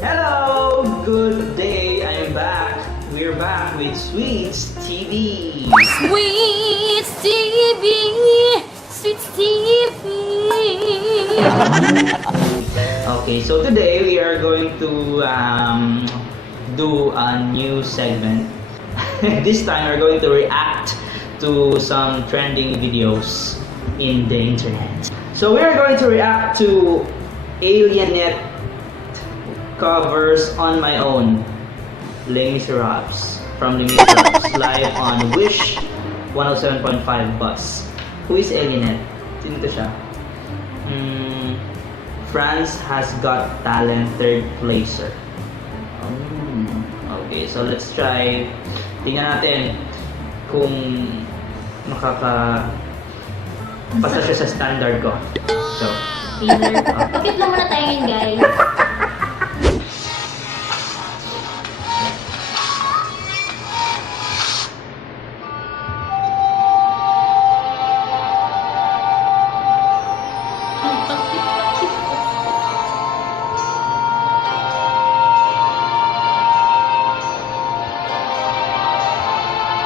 Hello! Good day! I'm back. We're back with Sweets TV. Sweet TV, Sweet TV. Okay, so today we are going to do a new segment. This time we're going to react to some trending videos in the internet. So we are going to react to Alienette covers On My Own, Les Miserables, from Les Miserables, live on Wish 107.5 Bus. Who is Alienette? Sino to siya? France Has Got Talent third placer. Okay, so let's try. Tingnan natin kung pasa siya sa standard ko. So, Filler. Bakit lang muna tayo yun, guys?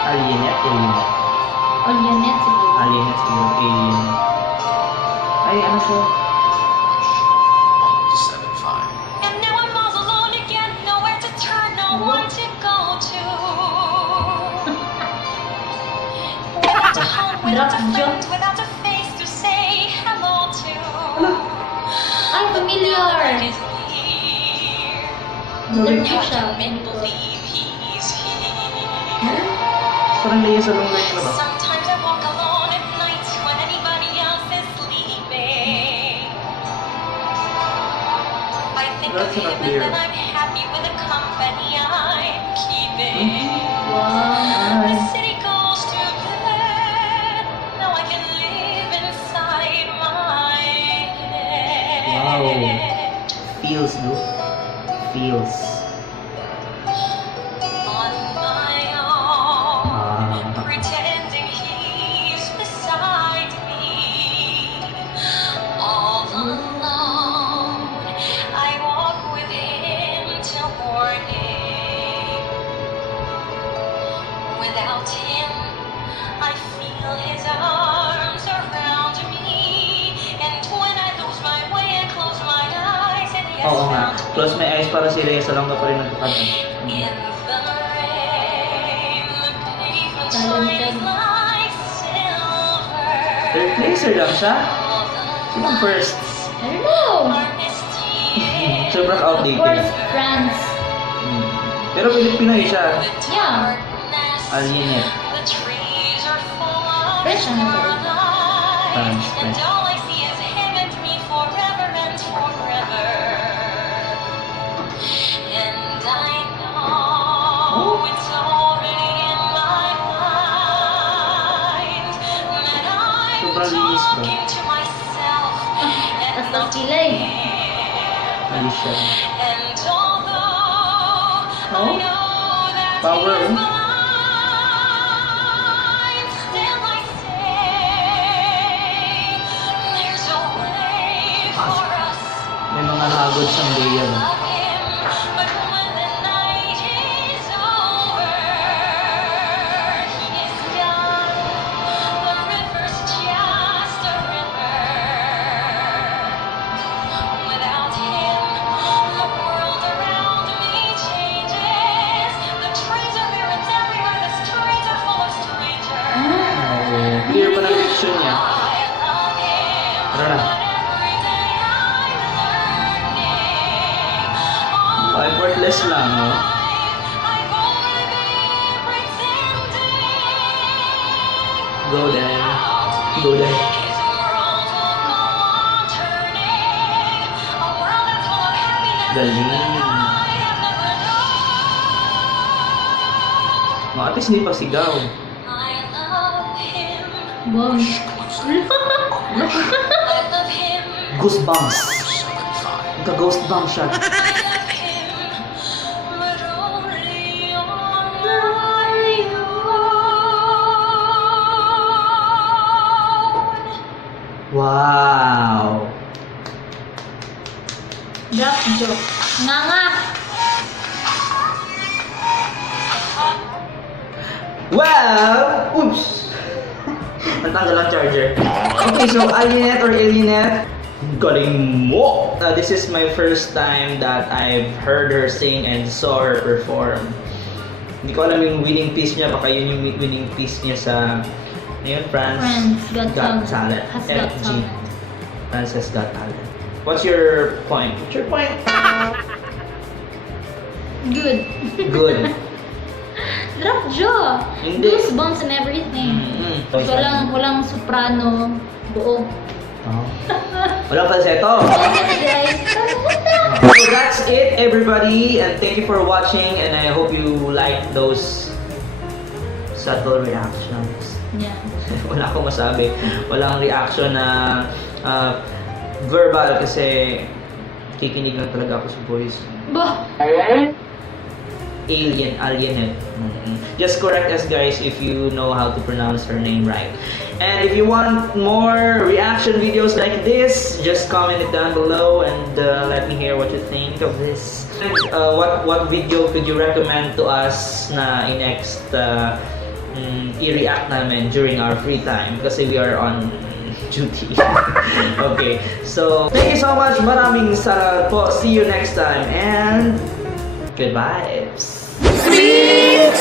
Alienette. Alienette siguro. Alienette siguro. Alienette. Ay, ano siya? And now I'm all alone again, nowhere to turn, no one to go to. Without a home, without a friend, without a face to say hello to. Ay, familiar. Is here. Third How siya. can men believe he's here? Parang Lea Salonga yun ba? Sometimes I walk alone at night when anybody else is sleeping. I think of That's not him clear. and then I'm happy with the company I'm keeping. Wow. The city goes to bed. Now I can live inside my head. Wow. Feels, no? Feels. On my own, Ah. pretending he's beside me. All alone, I walk with him till morning. Without him, I feel his arms around me. And when I lose my way, I close my eyes and yes, Oo nga. found Close my eyes para si Lea Salonga pa rin nagkakanta. in the rain, the pavement Talented. shines like silver. Third placer lang siya? All the Sinong first? I don't know. are misty. Sobrang Of outdated. course, France. Pero Pinoy siya. The Yeah. darkness, Alienette. the trees are full of French ano to? starlight. French, And French. all I see is him and me forever and forever. And I know it's already in my mind that I'm Sobrang linis ba? talking to myself and Tas not kilay. him. Alicia. And although I Oh? know that Power, he's oh. blind, still I say there's a way for us May mga hagod siyang Lea. no? love him. But when the night is over, he is gone. The river's just a river. Without him, the world around me changes. The trees are barren everywhere, the streets are full of strangers. Oo. Clear pa ng diction niya. I love him, Tara na. but every day I'm learning. All Effortless lang, no? I've only been pretending. Go there. Go there. His world will go on turning. A world that's full of happiness Galing. that I have never known. At least hindi pa sigaw. I love him. Wow. I love him. Goosebumps. Nagka-ghostbumps siya. I love him. But only on my own. Wow. Drop joke. Nga. Well, oops! Natanggal ang charger. Okay, so Alienette or Alienette, galing mo! This is my first time that I've heard her sing and saw her perform. Hindi ko alam yung winning piece niya, baka yun yung winning piece niya sa Friends Got Talent. Has Got FG. Talent. France Has Got Talent. What's your point? What's your point? Good. Good. Drop jaw. Hindi. Goosebumps and everything. Mm-hmm. Walang soprano. Buo. Oh. Walang falsetto. Okay, guys. So that's it, everybody, and thank you for watching, and I hope you like those subtle reactions. Yeah. Wala akong masabi. Walang reaction na verbal kasi kikinig lang talaga ako sa voice. Bah. Alienette. Just correct us, guys, if you know how to pronounce her name right. And if you want more reaction videos like this, just comment it down below and let me hear what you think of this. And, what video could you recommend to us na i-next i-react namin during our free time kasi we are on duty. Okay, so thank you so much. Maraming salamat po. See you next time and good vibes. Sweet